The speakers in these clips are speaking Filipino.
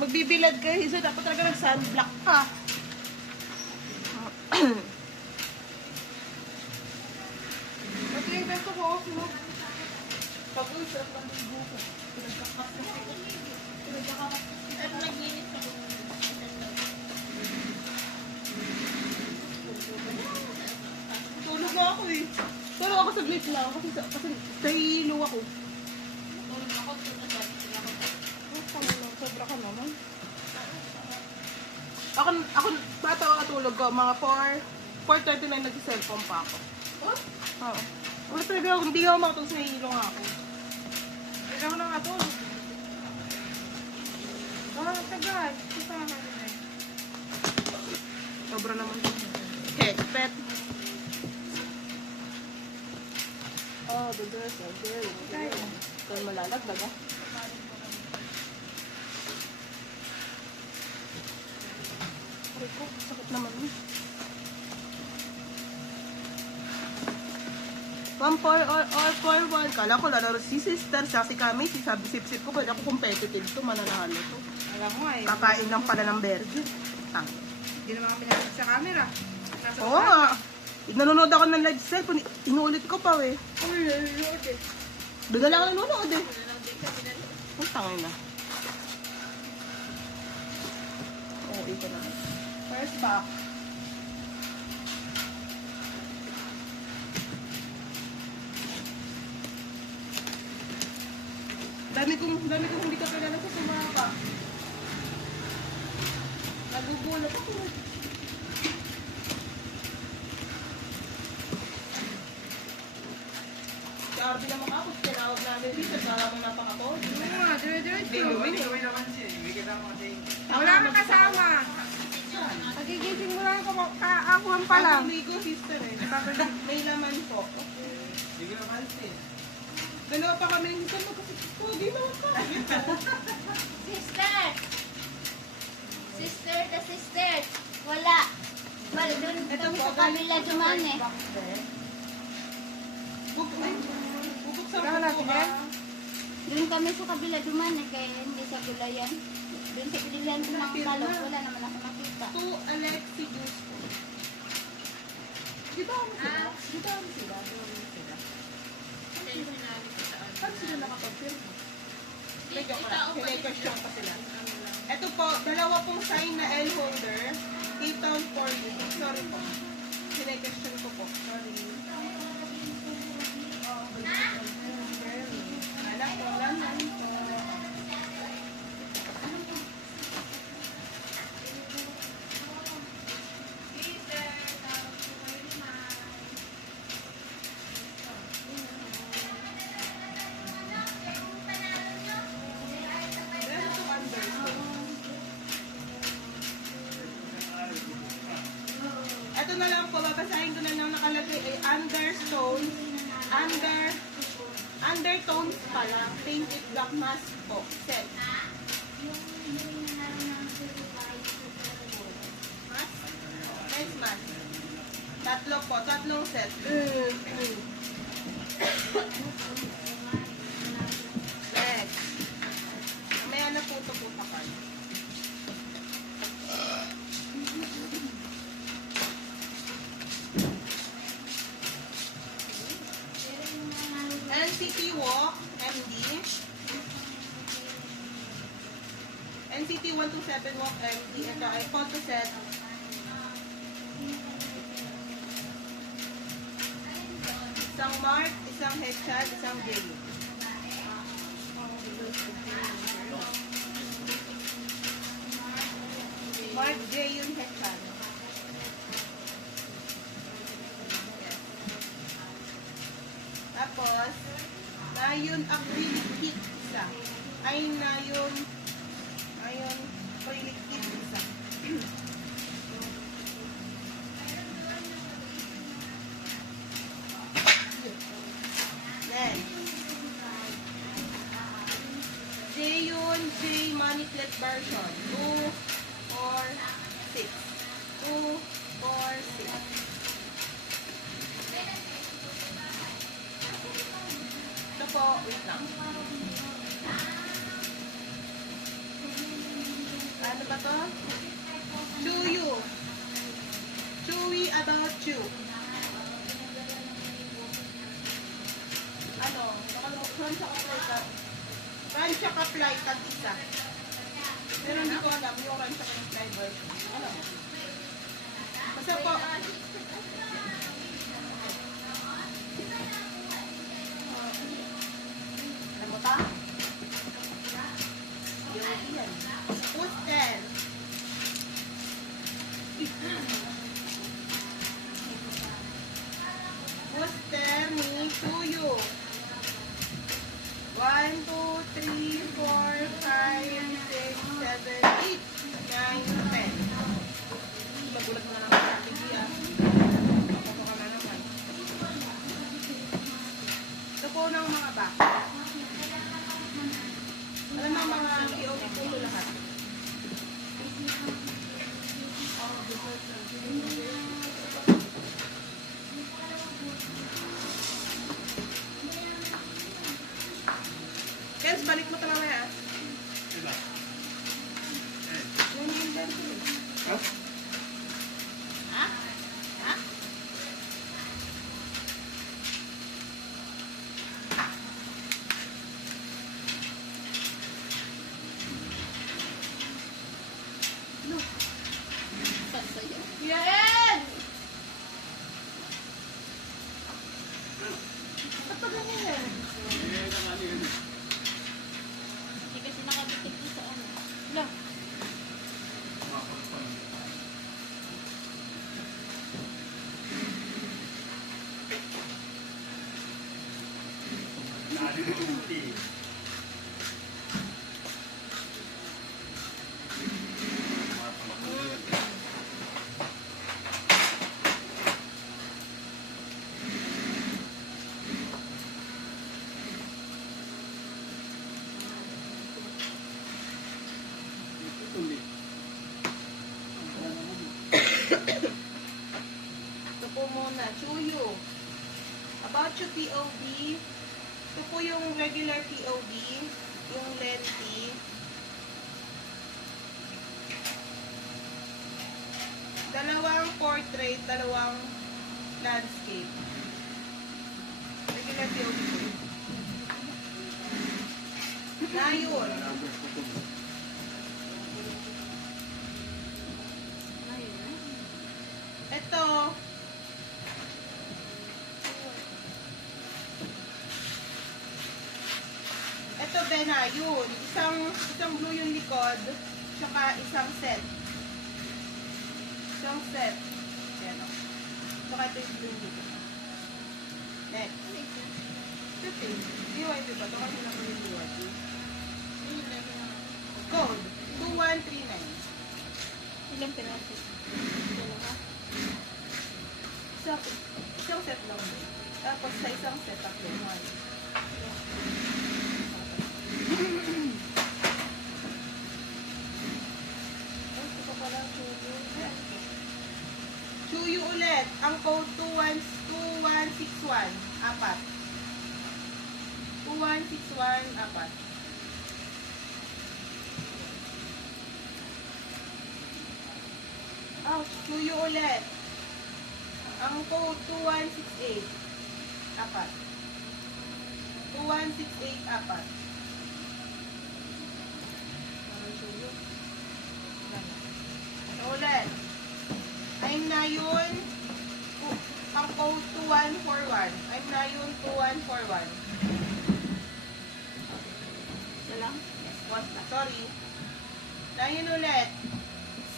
magbibilad ka, Hizo, dapat talaga nag-sunblock ka. Ito yung bento ko, no? Pag-uwi, sarap lang yung buko. At mag-init ako. Tulog na ako eh. Tulog ako saglit lang kasi nahihilo ako. Tulog ako, tulog ako. Sobra ka naman. Ako bata ako katulog ko, mga 4:39 nag-cellphone pa ako. Oh? Oo. Wala talaga ako, hindi ako makatulog sa nahihilo nga ako. Ikaw na nga tulog. Tagal. Ito nga na eh. Sobra naman. Pet. Oh, the girls are very good. Kaya malalagdag ah. Ay ko, sakit naman eh. 1-4 or 4-1. Kala ko lalaro si sister, siya si Kami, si sabi sip-sip ko, pwede ako competitive to, mananalo to. Alam mo eh. Kakain lang pala ng burger. Tang. Hindi naman kami nakita sa camera. Oo nga. Nanonood ako ng live cellphone, inuulit ko pa eh. Uy, nanonood eh. Doon na lang ako nanonood eh. Ang tangin na. Oo, ito na. First back. Dami kong hindi ka kilala sa sumaka. Nagugulat ako. Si Arby naman ako, tinawag namin dito, para mong napaka-call. Oo nga, dire-diretso. Tama Wala kang naman kasama. Pagigising mo lang ako, kaakuhan pa lang. Pag ko, sister eh. May laman po. Hindi ko napansin. Dalawa pa kami, hindi mo kasi, di naman ka. Sister! Sister the sister! Wala! Wala, doon kami sa kabila duman eh. Bubuksan Wala ko natin ba? yan? Doon kami sa kabila duman eh, kaya hindi sa gulayan. Doon sa pilihan ko ng talong, wala naman ako makita. To Alexi Gusto. Di ba ano sila? Di ba ano sila? Saan sila nakapag-firma? May joke lang. May question pa sila. Ito po, dalawa pong sign na L holder. Cape Town for you. Sorry po. Sinay-question ko po. Sorry. Anak ko, laman po. Ito na lang po, babasahin ko na lang nakalagay ay undertones pala, painted black mask po, set. Mask? Nice mask. Tatlo po, tatlong set. Next. May na puto-puto ka. NCT Walk, MD. NCT 127 Walk, MD. Ito ay photo set. Isang Mark, isang headshot, isang J. Mark J yung headshot. Tapos, na yun acrylic kit isa. Ay na yun acrylic kit isa. Then, J yun, J money clip version. 2, 4, 6. 2, 4, 6. Ito po, wait lang. ba to? Chuyu. Chewy about you. Ano? Ransya ka flight. Ransya ka flight at isa. Pero hindi ko alam yung ransya ka flight version. Alam mo? Basta po. Alam mo ta? Yan. Pusten. Pusten ni Chuyu. 1, 2, 3, 4, 5, 6, 7, 8, 9, 10. Magulat mo na naman sa ating biya. Ako ka na naman. Ito po ng mga baka. Alam mo mga POV po ito lahat. Kens, balik mo ito mamaya. Diba? Yan yung ganito. Ha? Ha? Sasaya. Yan! Ba't pa ganyan yan? Hindi kasi nakabitik ko sa ano. Wala. Ito po muna, Chuyu. About your POV, ito po yung regular POV, yung lengthy. Dalawang portrait, dalawang landscape. Regular POV po. Ngayon, ito, yun. Isang blue yung likod, tsaka isang set. Isang set. Yan o. Tsaka ito yung blue yung likod. Next. Ito eh. DYP ba? Ito kasi naman yung DYP. Code. 2139. Ilang piraso? Isang set lang. Tapos sa isang set, tatlo. Chuyu ulit. Ang code 2161. Apat. 2161. Apat. Chuyu ulit. Ang code 2168. Apat. 2168. Apat. Ito ulit. I'm na yun. Ang code 2141. I'm na yun 2141. Isa lang? Yes, once na. Sorry. Na yun ulit.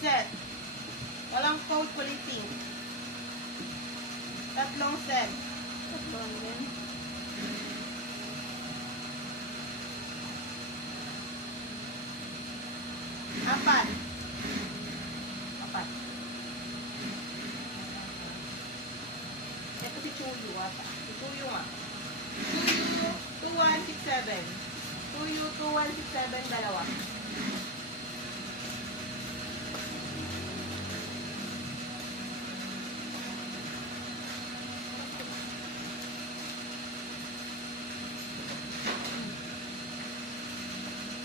Set. Walang code quality. Tatlong set. Tatlong din. Apat. Apat. Ito si Chuyu ata. Si Chuyu nga. Chuyu 2167. Chuyu 2167, dalawa.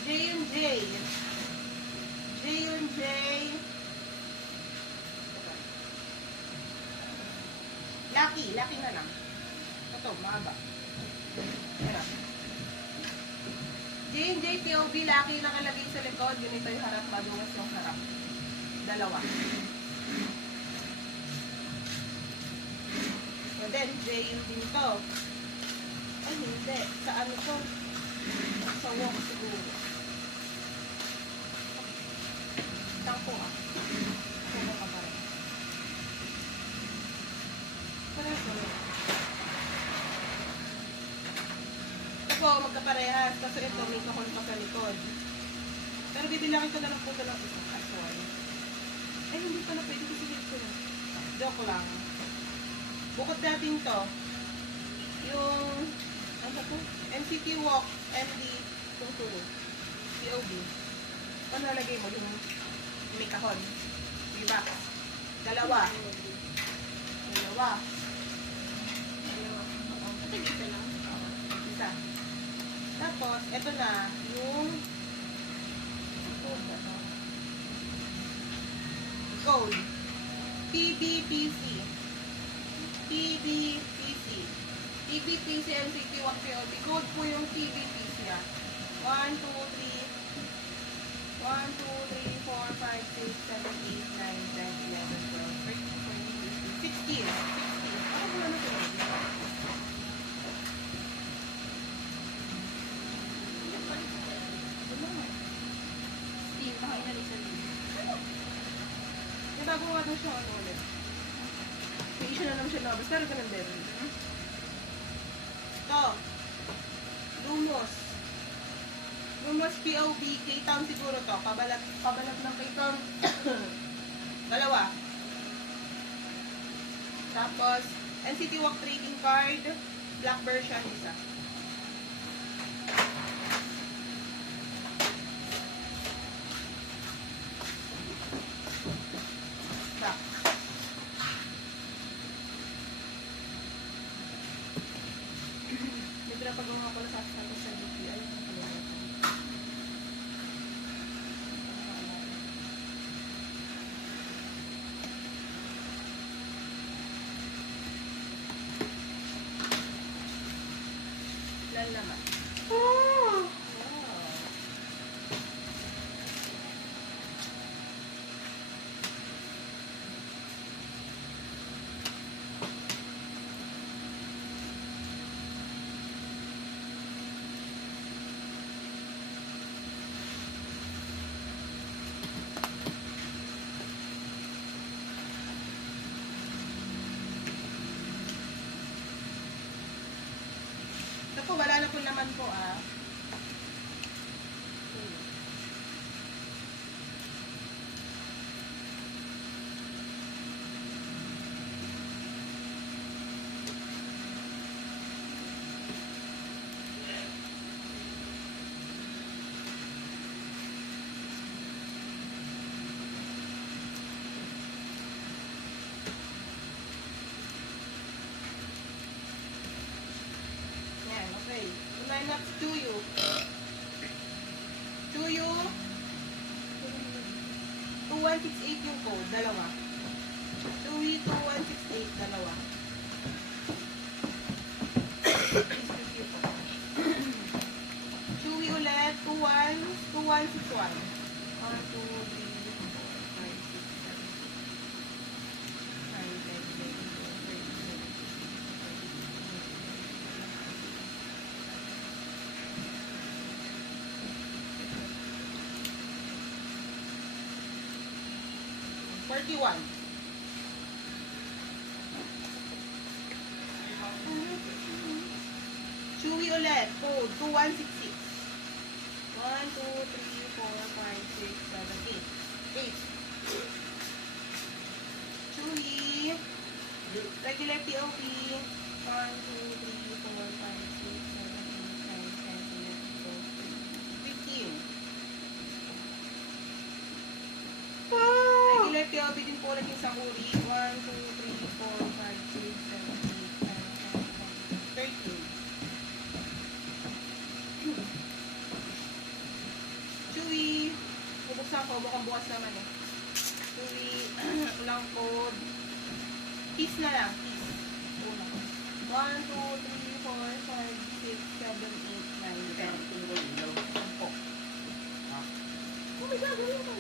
J&J. J&J. J. Lucky na lang. Ito, mahaba. Ayan. J&J POV, Lucky nakalagay sa likod. Ganito yung harap, madungas yung harap. Dalawa. And then, J yung din to. Ay, hindi. Sa ano to? Sa walk siguro. Tampo ah. Tampo ka pa rin. Pareho. Ito po, magkaparehas. Kaso ito, may kahon pa sa likod. Pero bibilangin ko na lang po ito ng isang aswal. Ay, hindi pa na pwede kasi dito na. Joke lang. Bukod natin to. Yung, ano to? MCT Walk, MD, kung tulo. POV. Paano nalagay mo yung may kahon? Diba? Dalawa. Ito isa lang. Isa. Tapos, ito na, yung code. PBPC. PBPC. PBPC MCT Walk POV. Code po yung PBPC ah. 1, 2, 3, 4, 5, 6, 7, 8, 9, 10, 11, 12, 13, 14, 15, 16. Ano ba na ito? Steam, baka inalisa din. May bago nga daw siya ano ulit. May issue na naman siya labas. Pero ganun din. Ito. Lumos. Lumos POV. K-Town siguro to. Pabalat ng K-Town. Dalawa. Tapos, NCT Walk trading card. Black version isa. Black. May pinapagawa ko na sa DPI. Lalaman. Wow. Ito po, wala na po naman po ah. Yan, okay. Line up to you. To you. 2168 yung code. Dalawa. 2168. Dalawa. Chewy ulit. 2161. 1, 2, 3, 41. Chewy ulit. Code 2166. 1, 2, 3, 4, 5, 6, 7, 8. 8. Chewy. Regular POV. 1, 2, 3, 4, 5, 6, 7, 8, 9, 10, 11, 12, 15. Regular POV din po ulit yung Sakuri. 1, 2, 3, 4, 5, 6, 7, 8, 9, 10, 11, 13. Chewy. Bubuksan ko. mukhang bukas naman eh. Chewy, ulang code. Kiss na lang. Kiss. Una. 1, 2, 3, 4, 5, 6, 7, 8, 9, 10. Sampo. Oh my God, gawin mo.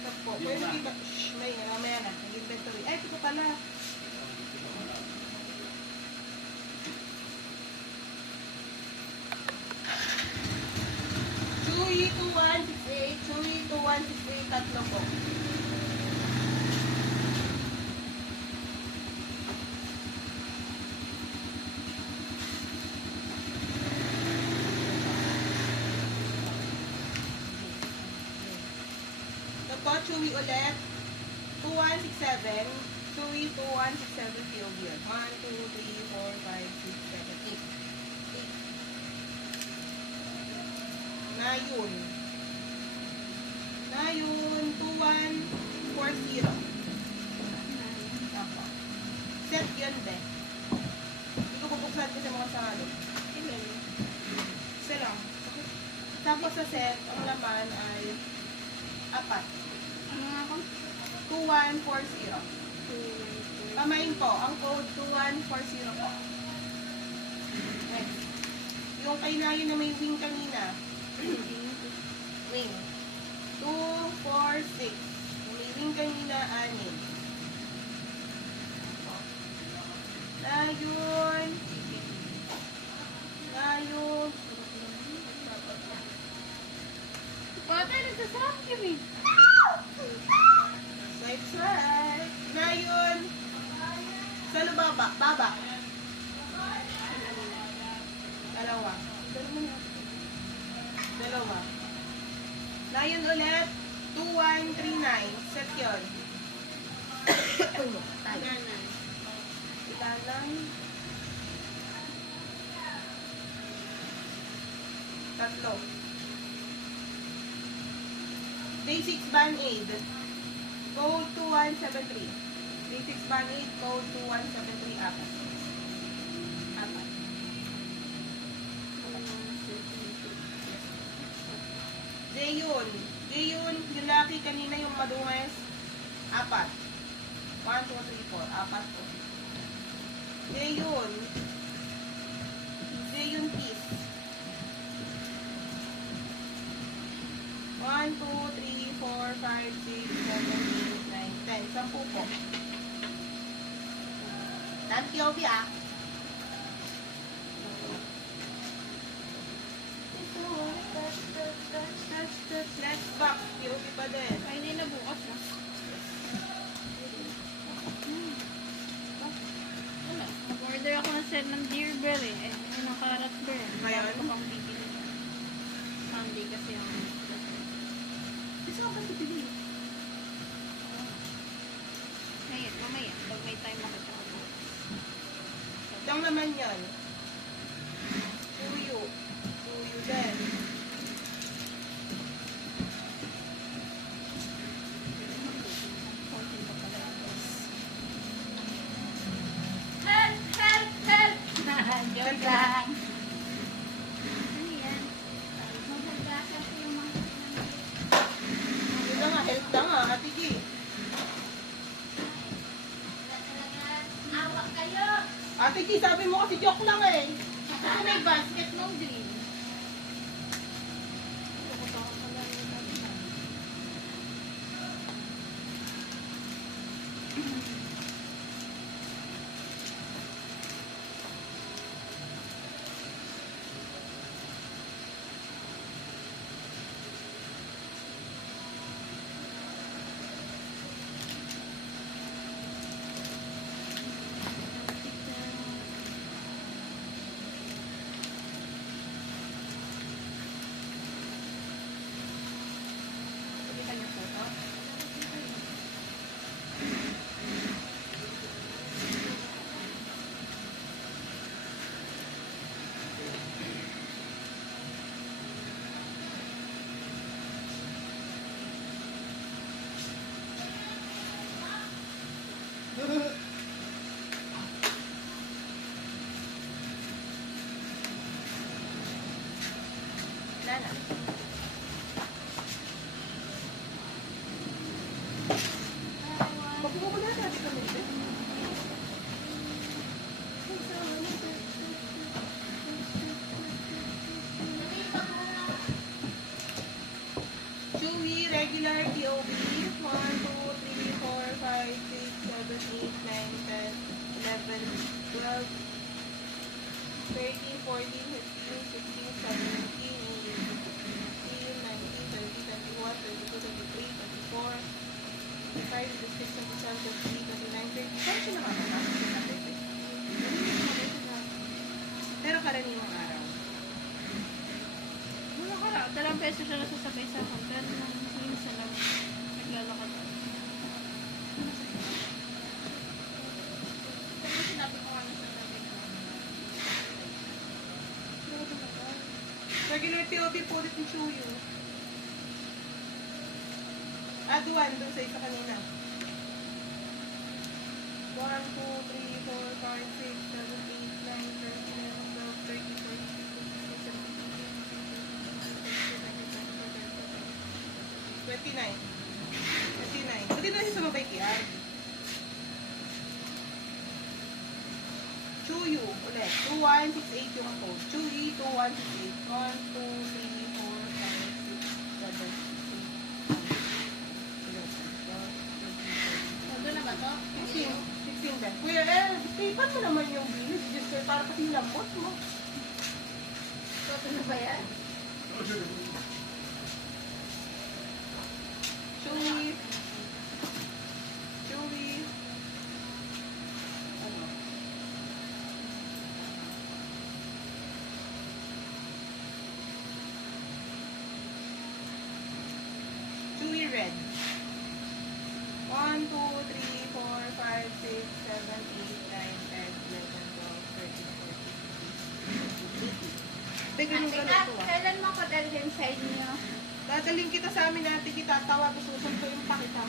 Sampo. Kaya nag-iba. Shhh, may mamaya na. Nag-inventory. Ay, ito pala. Chewy, 2168. Chewy, 2168. Tatlo po. Ito po, Chewy ulit. 2167. Chewy, 2167 field yun. 1, 2, 3, 4, 5, 6, 7, 8. Nayon. Nayon, 2140. Ako. Set yun, be. Hindi ko bubuksan kasi mga salo. Isa lang. Tapos sa set, ang laman ay 4. Ano nga ako? 2140. Pamain po, ang code 2140 po. Next. Yung kay Nayon na may wing kanina. Wing. 2, 4, 6. Yung may wing kanina, 6. Nayon. Nayon. Pata, nagsasarap yun eh. Swipe, swipe. Nayon. Salo baba? Baba. Dalawa. Dalawa. Nayon ulit. 2139. Set yun. Taganan. Ilalang. Tatlo. Day 6 Band-Aid. Code 2173. Day 6 Band-Aid. Code 2173. Apat. Apat. Jayun. Jayun, yung laki kanina yung madungas. 4. 1, 2, 3, 4. Apat po. Jayun. Jayun Peace. 1, 2, 3, 4, 5, 6, 7, 8, 9, 10. 10 po. Thank you, Obi, ah. Next box, POV pa din. Ay, hindi na bukas na. Wala. Mag-order ako ng set ng deer bear eh. Eh, yun ang carrot bear. Ngayon? Ito pang bibili. Sunday kasi ang... Gusto ko ba ito pili? Ngayon, mamaya. Pag may time ako sa ako. Itong naman yan. Tuyo. Tuyo din. Help! Help! Help! Joke lang. Ano yan? Magagasa ko yung mga... Yun na nga, help na nga, Ate G. Awak kayo! Ate G, sabi mo kasi joke lang eh. Ako may basket no green. Sabitan niyo po ito. Nana. regular POB, 1, 2, 3, 4, 5, 6, 7, 8, 9, 10, 11, 12, 13, 14, 15, 16, 17, 18, 19, 20, 21, 22, 23, 24, 25, 26, 27, 28, 29, 30. Saan siya nakakapasok sa natin? Pero karaniwang araw. Wala ka na. 2 pesos siya nasasabay sa akin. Pero minsan lang naglalakad. Pero sinabi ko kami sa sabi ko. Regular POB po ulit yung Chuyo. Add 1 dun sa isa kanina. 1, 2, 3, 4, 5, 6, 7, 8, 9, 10, 11, 12, 13, 14, 15, 16, 17, 18, 19, 20, 21, 22, 23, 24, 25, 26, 27, 28, 29, 30. Pwede na siya sumabay kiyar. Chuyu ulit. 2168 yung code. Chuyi 2168. 1, 2, 3, 4, 5, 6, 7, 8, 9, 10, 11, 12, 13, 14, 15, 16. Doon na ba to? 16 din. Kuya, tapan mo naman yung bilis. Diyos ko, para kasi lambot mo. Toto na ba yan? Chewy. Chewy. Ano? Chewy red. 1, 2, 3, 4, 5, 6, 7, 8, 9, 10, 11, 12, 13, 14, 15, 16, 17, 18, 19, 20, 21, 22, 23, 24, 25, 26, 27, 28. Teka, nung Teka, ganito ah. kailan mo ko dalhin sa inyo? Dadaling kita sa amin natin kita tawa, susunod ko yung pakita.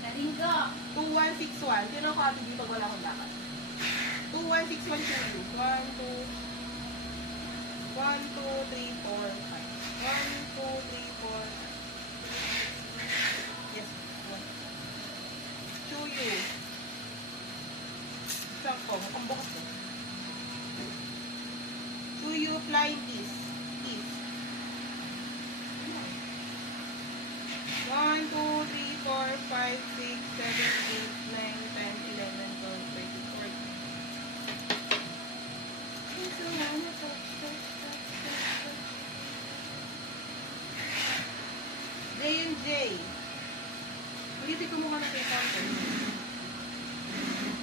Sa linggo. 2161. Sino ko ate di pag wala akong dapat? 2161 siya yun. 1, 2, 3, 4, 5. 1, 2, 3, 4, 5. Yes. 1. Chuyu. Saan ko? Matambok ko. Chuyu flying kiss. Kiss. 1, 2, 3, 4, 5, 6, 7, 8, 9, 10, 11, 12, 13, 14. J&J. Ulitin ko mukha na kay counter.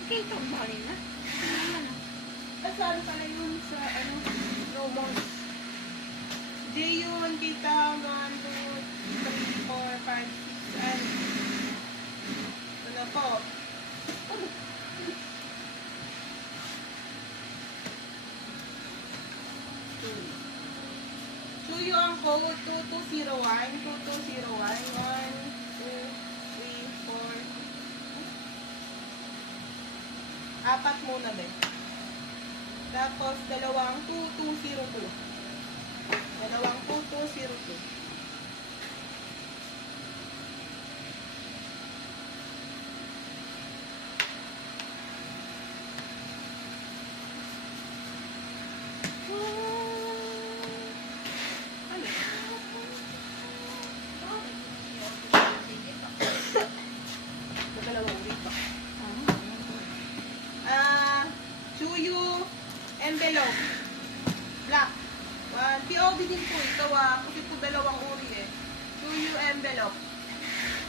Okay, ito ba kanina? At saan pala yun sa ano? Romans. J yun, kita 1, 2, 3, 4, 5, 6, and ito na po. Chuyo ang code 2201, 2201, 1, 2, 3, 4, apat muna din. Tapos, dalawang 2202. Dalawang 2202. Ano? Dalawang ulit pa. Chuyu envelope. Black. POB din po ito kasi po dalawang uri eh. Chuyu envelope.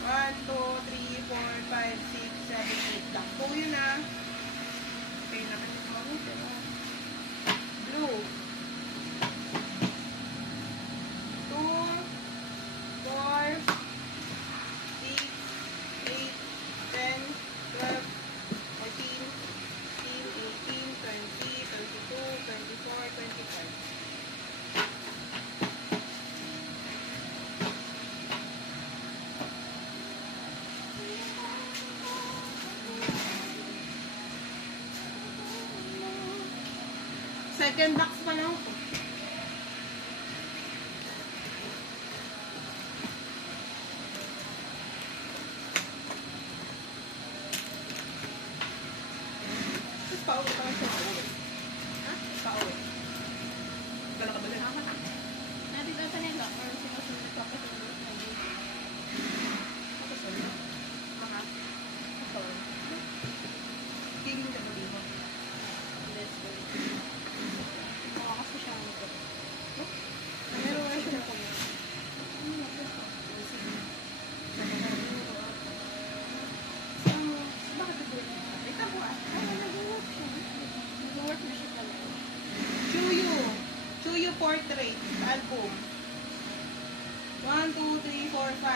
1, 2, 3, 4, 5, 6, 7, 8. Black po yun Okay naman ito mabuti. Blue. 2, 4, 6, 8, 10, 12, 14, 15, 18, 20, 22, 24, 25. Second box pa lang po. Tapos pauwi naman siya pauwi. Ha? Pauwi. Gano'n ka ba din? Nandito sa nila, or sinusunod ko kasi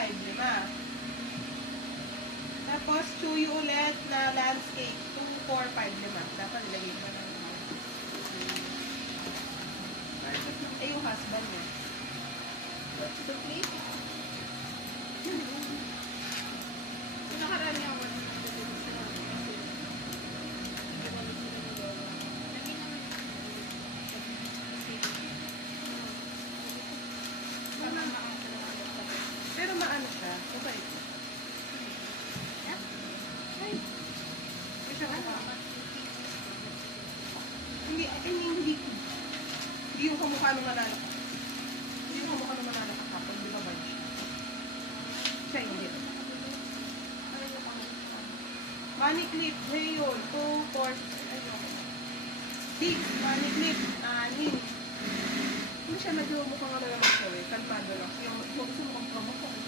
5, 5. Tapos, Chuyu ulit na landscape, 2, 4, 5. Dapat nilagay mo na. Eh, yung husband niya. So, please. Nakarami ako. Pero maano siya. Mabait. Ay. Kasi ano? Hindi, I mean, hindi yung kamukha nung nanalo. Hindi yung kamukha nung nanalo kapag di ba ba siya? Siya hindi. Money clip, Rayon, 2, 4, 6, money clip, 6. Hindi siya nag-mukha nga na naman siya eh. Kalpado lang. Yung gusto mo kang promote.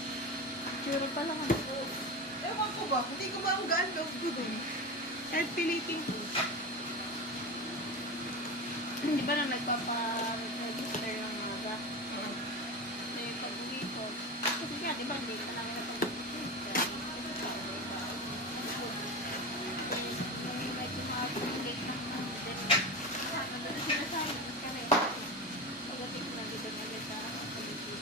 Chiro pa lang ako. Ewan ko ba? Hindi ko ba ang gaan loob ko dun? Kahit piliting ko. Hindi ba na nagpapa-register ng mga may pag-uwi ko? Kasi kaya, di ba, hindi ka na namin napag-register. May medyo makapag-late na ano din. Nandun sila sa akin. Kami, pag-ating na dito na agad sa paligid.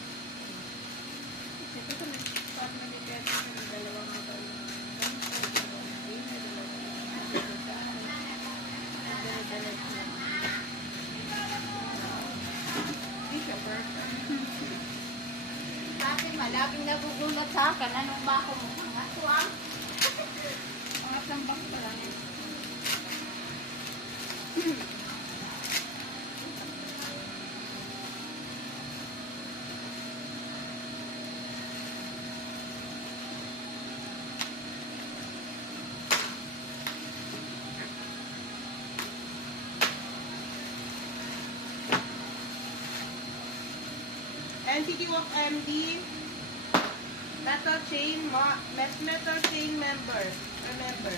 Kasi ito nag-start na din kaya ng dalawang mga Hindi siya perfect. Sabi, malabing nagugulat sa akin. Anong ba ako mo? Ang aswang. mga tambak pa lang. NCT Walk MD, metal chain member. Remember.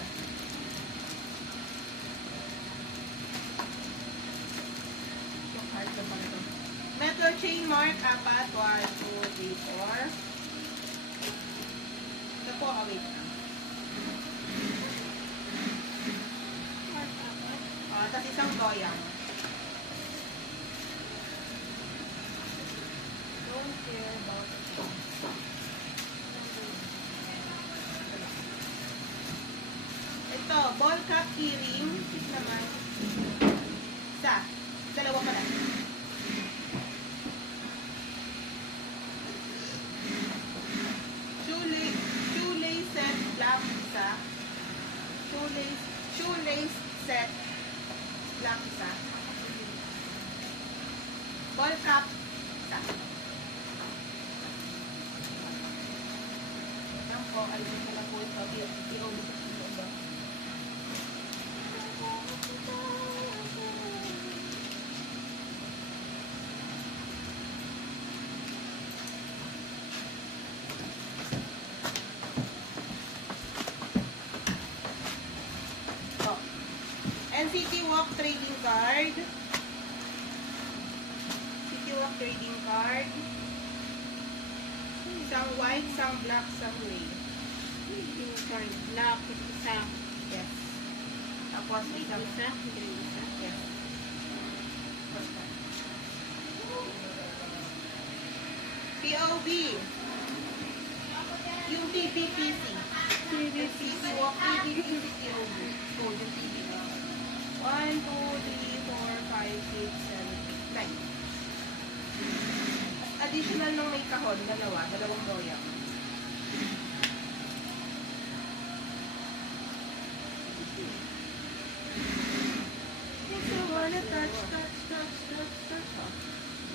Yung heart na pala ito. Metal chain mark, 4. 1, 2, 3, 4. Ito po, wait lang. Tapos isang doyang. Don't care about it. Ito, ball cap keyring. Six naman. Isa. Dalawa pa lang. Shoelace set, black isa. Shoelace set, black isa. Ball cap, isa. Yan po, alam ko lang po ito. I-own sa kilo ba? Oh. NCT Walk Trading Card. NCT Walk Trading Card. Isang white, isang black, isang gray. Yung card, black, isa, Yes. Tapos isang isa, green isa. yes. Tapos na. POV. Yung PBPC. PBPC Walk PBPC POV. Oh, yung PB. 1, 2, 3, 4, 5, 6, 7, 8, 9. Additional nung may kahon, dalawang doyang.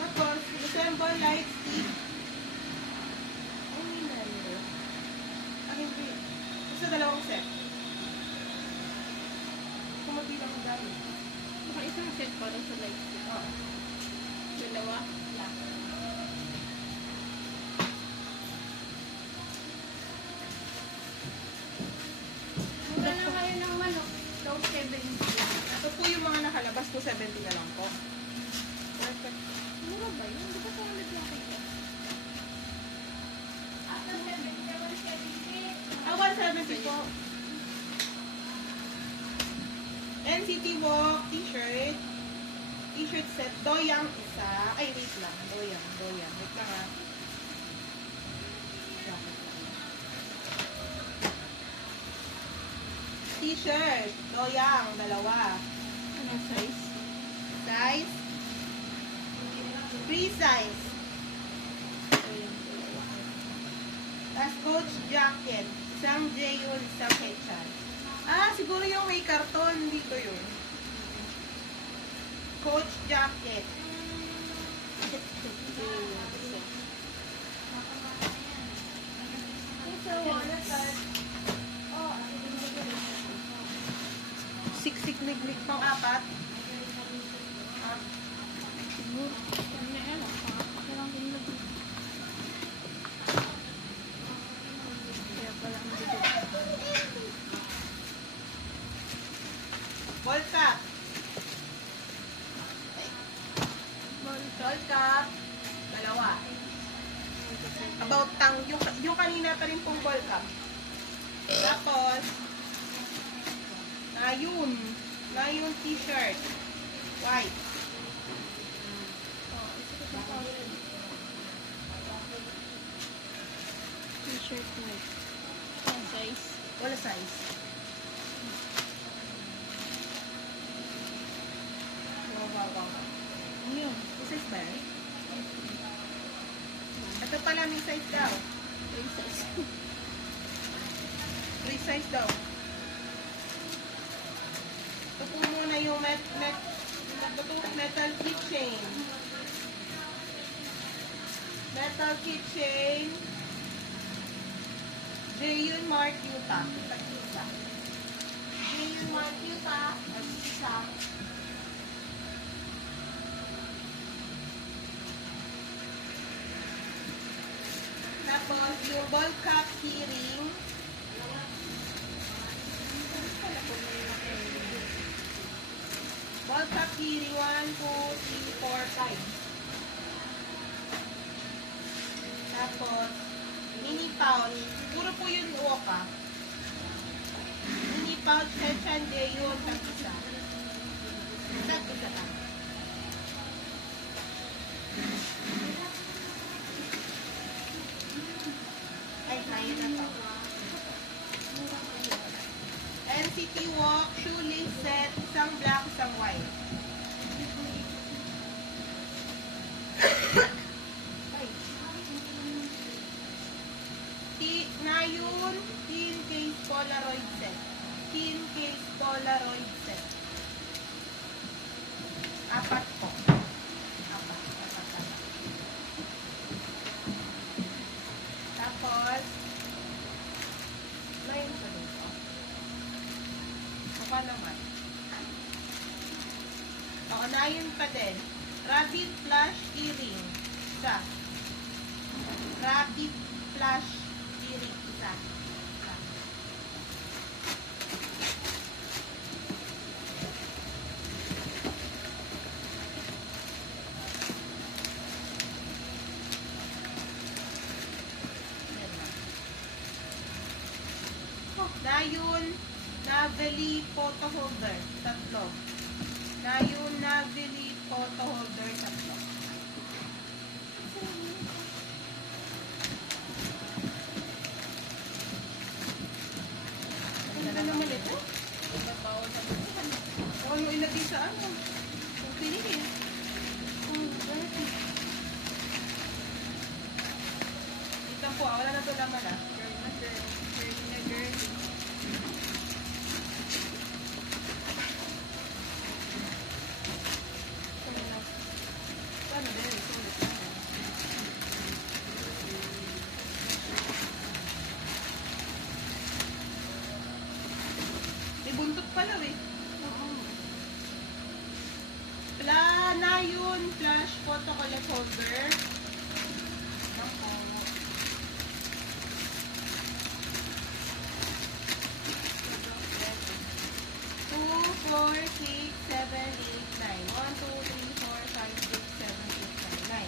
Tapos, December light stick. Ang minero. Ang hindi. Basta dalawang set. Kumabilang ang dami. Baka isang set para sa light stick. Oo. Dalawa. Mura na kayo ng manok. Daw 70. Ito po yung mga nakalabas po, 70 na lang po. Perfect. Mura ba yun? Hindi ko sa ulit lang kayo. At ang Thank you po. NCT Walk t-shirt. T-shirt set. Doyang isa. Ay, wait lang. Doyang. Wait lang ah. T-shirt. Doyang. Dalawa. Ano size? Size. Free size. Tapos Coach jacket. Isang J yun, isang Hechan. Ah, siguro yung may karton. Dito yun. Coach jacket. Siksik liglig pang apat. Ah, Siguro. Ano yan? Parang ginlag. Kaya pala ang bigat. ball cap. Ball cap. Dalawa. About tang. Yung kanina pa rin pong ball cap. Tapos, Nayon. Nayon t-shirt. White. T-shirt na. Ang size. Wala size. Wow. Ano yun? May size ba yan? Ito pala may size daw. Yung size. Free size daw. Ito po muna yung metal keychain. Metal keychain. Jayun Mark Yuta. Pag-isa. Jayun Mark Yuta. Pag-isa. Tapos yung ball cap keyring. Ball cap keyring 1, 2, 3, 4 times. Tapos mini pouch. Siguro po yun uwak ah. Mini pouch Hechan Jayun. Tag-isa. Tag-isa lang. Ay, kaya na to. NCT Walk, shoelace set, isang black, isang white. Nayon, tin case Polaroid set. Tin case Polaroid set. Apat po. Apat. Tapos, line pa dito. Mukha naman. Oo, nayon pa din. Rabbit flash earring. Isa. Rabbit flash earring. Isa. Nayon, Naveli photo holder, tatlo. Nayon, Naveli photo holder, tatlo. Ano na naman ito? O, yung ilagay sa ano? Yung pinigil. Ito po, wala na ito naman ah. Girl. Ano din? Sulit lang. May buntot pala eh. Nayon flash photo collet holder. Ako. 2, 4, 6, 7, 8, 9. 1, 2, 3, 4, 5, 6, 7, 8, 9. 9.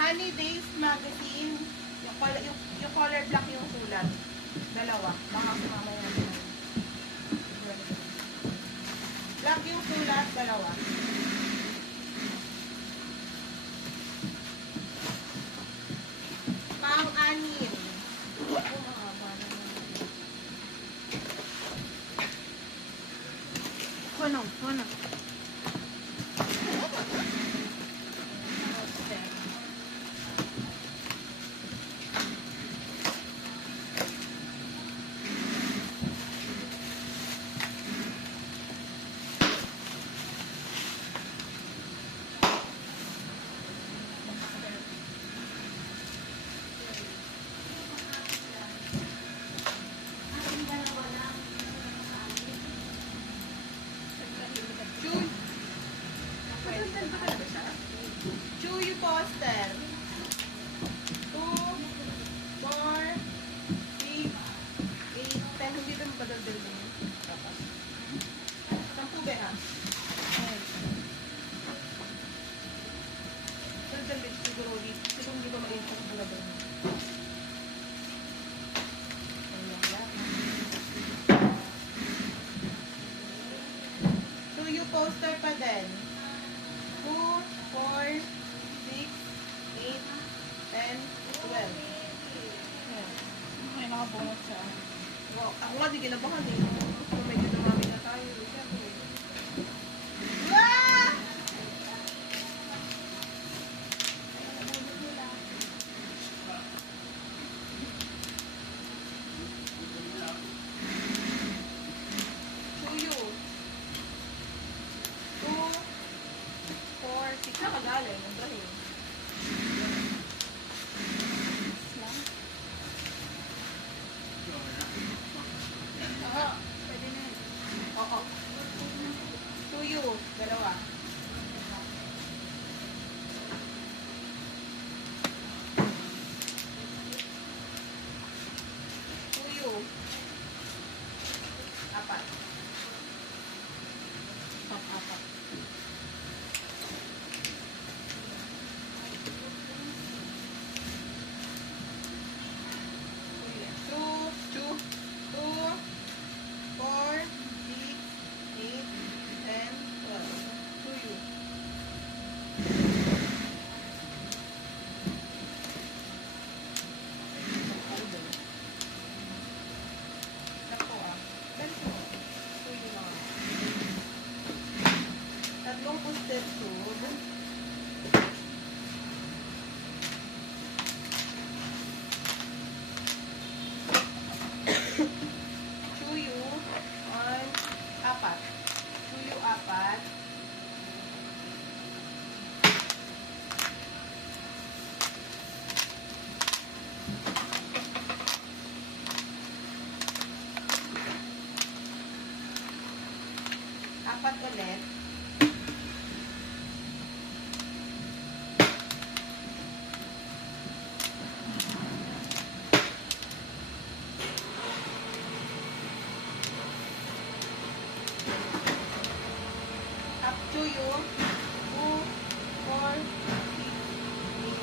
Honey Days Magazine. Yung color black yung sulat. Dalawa. Baka sumama yan. Black yung sulat, dalawa. Pang-anim. Ako, mahaba naman. Kuno. Chewy poster. 2, 4, 6, 8, 10. Hindi ito mapadaldal din. Sampu ba ha? Daldal din siguro dito. Siguro hindi ko ma-info sa bulabang. Tuyo poster pa din. 2, 4, 6, 8, 10, 12. May nakabunot siya. Wow, ako nga di ginabahan eh. Kung medyo dumami na tayo. Siyempre. Ah! Tuyo. 2, 4, 6 na kagaling. Ang dahil. Oo, pwede na yun. Oo. Tuyo. Dalawa. Tuyo. Apat. Apat. Two, 4, 6, 8, 10, 12. Tuyo. Nako ah. Ganito. Tuyo lang. Tatlong poster tube. Tuyo on 4. Tuyo 4. Apat ulit. Up to you. 2, 4, 6, 8,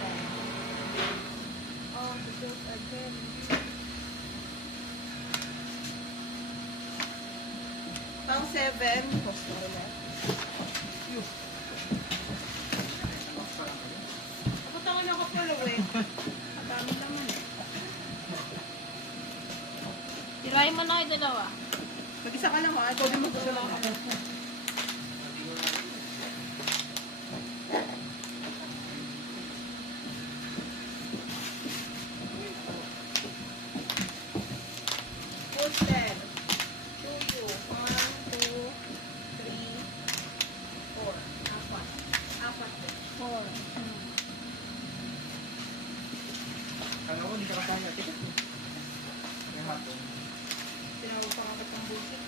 10. Oh, the bills again. Pang 7. Poster na. Ako tango na ako pala eh. Ang dami naman eh. Tirahin mo na yung dalawa. Mag-isa ka lang ha. Ikaw din mag-isa lang ako. Poster. Tuyo. 1, 2, 3, 4. Apat. Apat din. 4. Kala ko, hindi ka kasama. Teka. May hapon. Tinawag pa ako ng bullshit.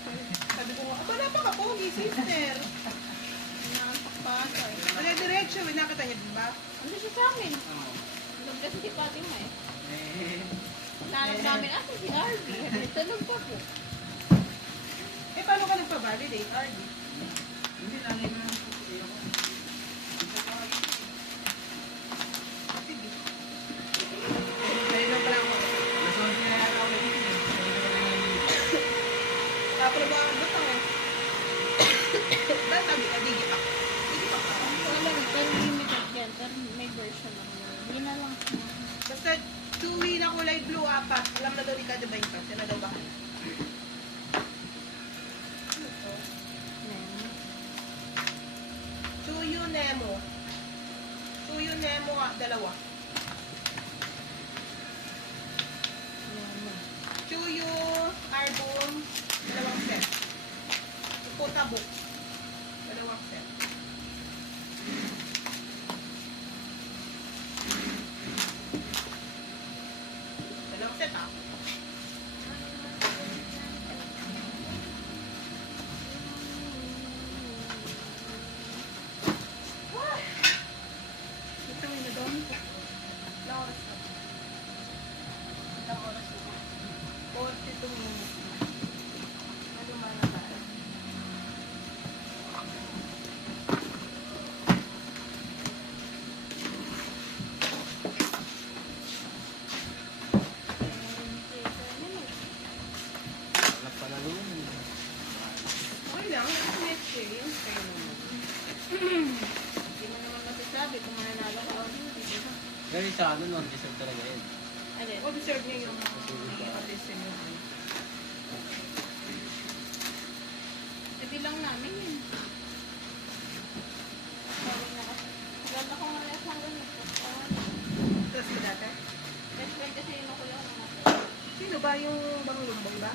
Sabi ko, wala pa ka pogi, sister. Nantak pa siya. Wala diretso, nakita niya ba? Ano siya sa amin? Oo. Naglas si Fatima eh. Eh, Nanap namin, asa si RB? Tulog pa po. Eh, paano ka nagpa-validate, RD? hindi, lagi na lang po. version lang yun. Hindi na lang. Basta chewy na kulay blue, apat. Alam na daw ni Kada ba yung kasi na daw ba? Chuyu Nemo. Chuyu Nemo, dalawa. Chuyu Arbon, dalawang set. Putabok, dalawang set. Dalawang set ah. Ito yung nadami ko. Ilang oras na? Ilang oras na? 42 minutes na. Ano man na tayo? Anak pa na doon. Okay lang, next year, yung fair naman. Hindi mo naman masasabi kung mananalo ka o hindi, di ba? Pero sa ano, non-deserve talaga yun. Alin? Observe niyo yung kapatid niyo. Sabi lang namin yun. Sorry na kasi. Ganda ko nga lang sa ganito. Tapos mo dati? Best friend kasi yung kuya ko naman. Sino ba yung banglumbong ba?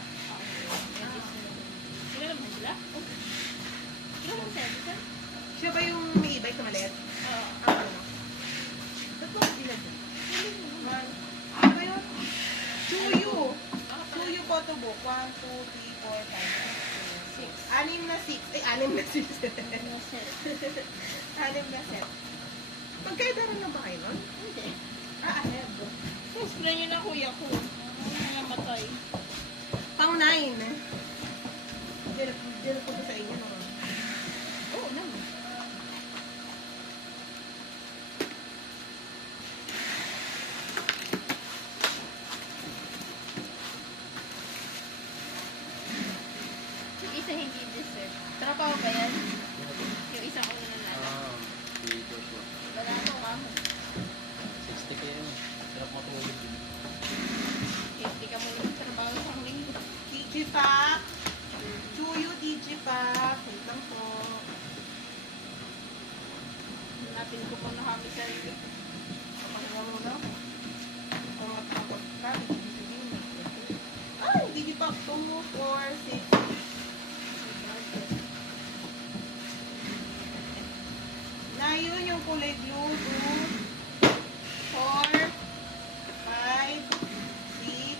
Sila naman sila? Sila naman sila? Sila? Siya ba yung may e-bike na maliit? Oo. Ano? Ba't mo hindi na dyan? Man. Ano ba yun? Chuyu! Chuyu Kotobook. 1, 2, 3, 4, 5, 6. 6. 6 na 6. Ay, 6 na 6. 6 na set. Magkaidaran na ba kayo nun? Hindi. Ahead. Best friend yun na kuya ko. Ano namatay? Pang 9. Dila po sa inyo naman. Oo naman. Yung isa hindi deserve. Trapaw ba yan? Yung isang una na nalo. Si Joshua. Wala ko kamo. 60 kayo. Sarap matulog din. Hindi ka mo yung trabaho sa linggo. Digipack. Chuyu Digipack. Wait lang po. Hanapin ko pa na kami sa rin. Papahinga muna. Kung matapos ka, ibig sabihin. Ay, Digipack 2, 4, 6. Na yun yung kulay blue. 2, 4, 5, 6,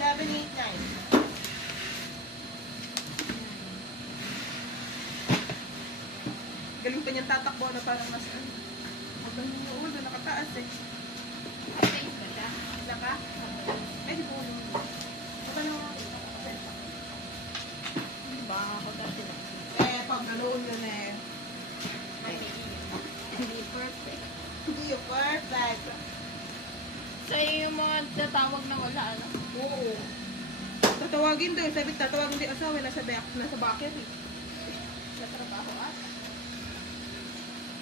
7, 8, 9. Galing pa niyang tatakbo na parang mas ano. Habang yung ulo, nakataas eh. Face ba siya? Naka? Ay, di po. Baka na nga. Ba ako dati lang. Eh, pag ganoon yun eh. May naiinig. Hindi perfect. Hindi yung perfect. So yung mga tatawag na wala, ano? Oo. Tatawagin doon. Sabi, tatawagin din asawa. Nasa bakit eh. Sa trabaho ata.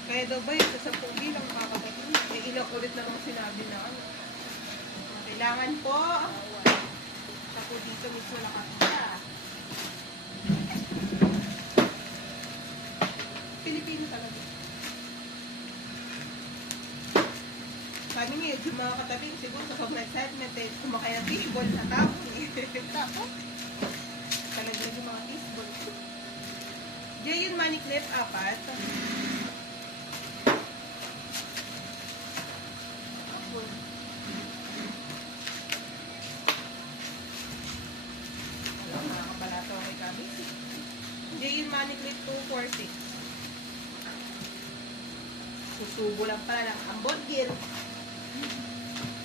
Kaya daw ba yung sa 10 bilang makakapatid? Eh, ilang ulit na lang sinabi na ano. Kailangan po. Ako dito mismo nakakita. Pilipino talaga. Sabi niya, yung mga katabi, siguro sa sobrang excitement, eh, kumakaya ng fishball sa tapon eh. Tapos, talaga yung mga fishball. Diyan yung money clip, 4. Alam, nakakabalato kay Gabi. Diyan yung money clip 246. Susubo lang pala ng hamburger.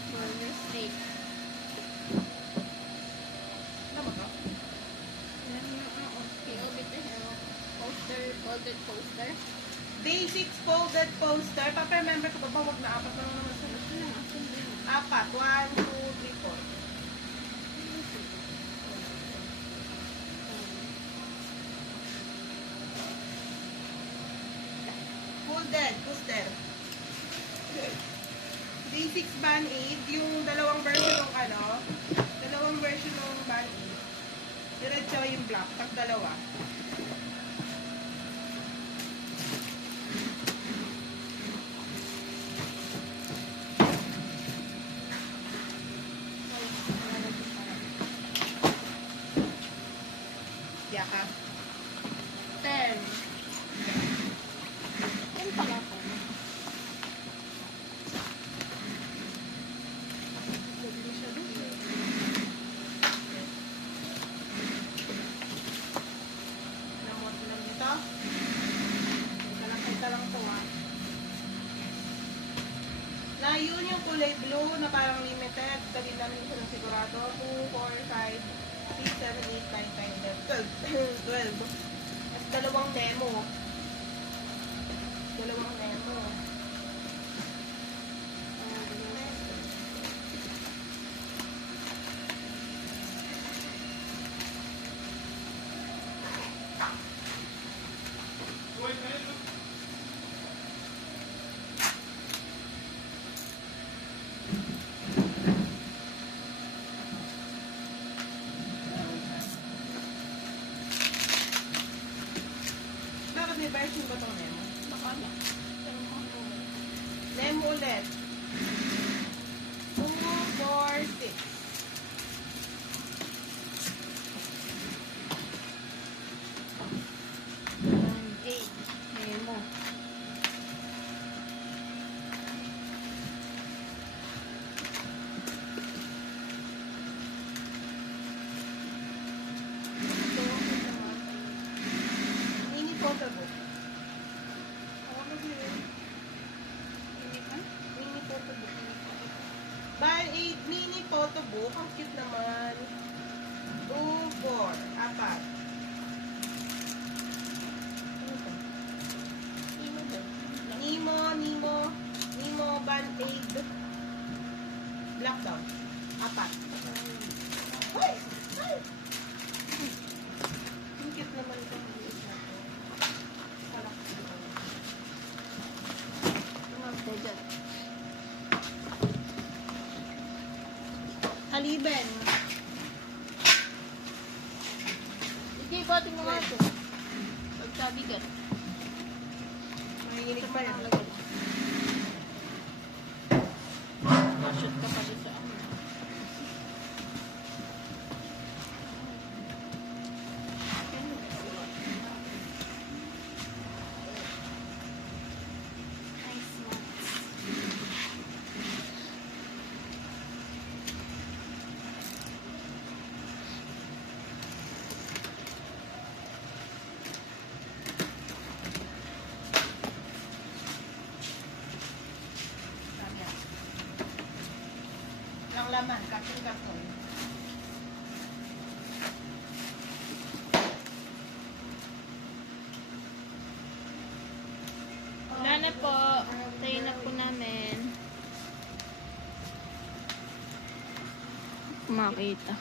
For mistake. Ano ba to? POV to hero. Poster, folded poster. Basic folded poster. Papa-remember ko ba ba? Huwag na 4 lang naman sa 4. 1, 2, 3, 4. Full Molded, booster. Basic Band-Aid, yung dalawang version ng Band-Aid. Yung red tsaka yung black, tag dalawa. Yaka. 10. Yan pala po. Namot lang ito. Kita lang to ha. Na yun yung kulay blue na parang limited. Sabihin namin siya ng sigurado. 2, 4, 5, 6, 7, 8, 9, 10, 11, 12. At dalawang Nemo. Dalawang Nemo. Bakit may version ba itong Nemo? Baka na. Pero mga numero. Nemo ulit. 2, 4, 6. Eight. Nemo. Mini photo book. Hindi ka? Mini photo book. Band-Aid mini photo book. Ang cute naman. 2, 4, apat. Ano to? Imo daw. Nemo Band-Aid. Black daw. Apat. Hoy! Ay! Ang cute naman ito. Palak. Tumagda dyan. Haliben. Sige, batin mo nga ito. Pagsabi ka. Mahihinig pa yan. Shoot ka pa dito. Nice ones. Ang laman, karton-karton. Wala na po. Tayo na po namin. Makita.